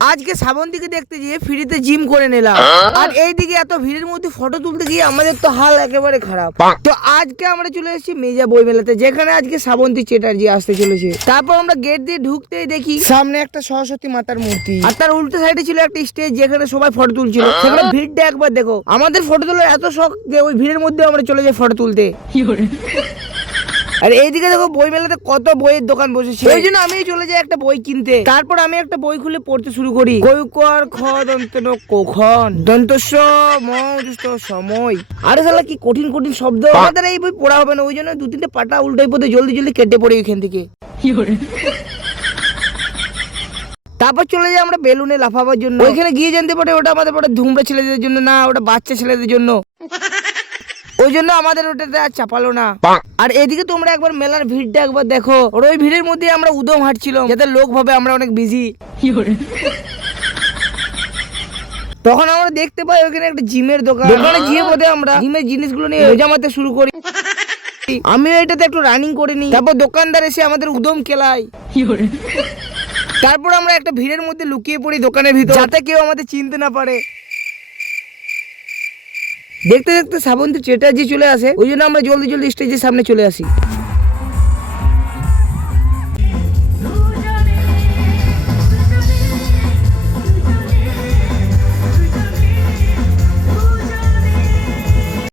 আজকে শ্রাবন্তীকে দেখতে গিয়ে ফ্রিতে জিম করে নিলাম, আর এইদিকে এত ভিড়ের মধ্যে ফটো তুলতে গিয়ে আমাদের তো হাল একেবারে খারাপ। তো আজকে আমরা চলে এসেছি মেজা বই মেলাতে, যেখানে আজকে শ্রাবন্তী চ্যাটার্জি আসতে চলেছে। তারপর আমরা গেট দিয়ে ঢুকতেই দেখি সামনে একটা সরস্বতী মাতার মূর্তি, আর তার উল্টো সাইডে ছিল একটা স্টেজ যেখানে সবাই ফটো তুলছিল। সেখানে ভিড়টা একবার দেখো। আমাদের ফটো তোলার এত শখ যে ওই ভিড়ের মধ্যে আমরা চলে যাই ফটো তুলতে। আর এইদিকে দেখো বই মেলাতে কত বইয়ের দোকান বসেছে, ওই জন্য আমি চলে যাই একটা বই কিনতে। তারপর আমি একটা বই খুলে পড়তে শুরু করি। কৈকর খ দন্ত ন কখন দন্তস্ব ম দুষ্ট সময়। আরে শালা কি কঠিন কঠিন শব্দ, আমাদের এই বই পড়া হবে না, ওই জন্য দু তিনটে পাটা উল্টাই পড়তে জলদি জলদি কেটে পড়ি এখান থেকে। তারপর চলে যাই আমরা বেলুনে লাফাবার জন্য। ওইখানে গিয়ে জানতে পারে ওটা আমাদের পরে ধুমরা ছেলেদের জন্য না, ওটা বাচ্চা ছেলেদের জন্য। ওই জন্য আমাদের ওটাতে আর চাপালো না। আর এদিকে তোমরা একবার মেলার ভিড়টা একবার দেখো। আর ওই ভিড়ের মধ্যে আমরা উদম হাঁটছিলাম যাতে লোক ভাবে আমরা অনেক বিজি। তখন আমরা দেখতে পাই ওখানে একটা জিমের দোকান। দোকানে গিয়ে বোধে আমরা জিমের জিনিসগুলো নিয়ে জামাতে শুরু করি। আমি এটাতে একটু রানিং করে নিই, তারপর দোকানদার এসে আমাদের উদম কেলায়। তারপর আমরা একটা ভিড়ের মধ্যে লুকিয়ে পড়ি দোকানের ভিতর, যাতে কেউ আমাদের চিনতে না পারে। দেখতে দেখতে শ্রাবন্তী চ্যাটার্জি চলে আসে, ওই জন্য আমরা জলদি জলদি স্টেজের সামনে চলে আসি।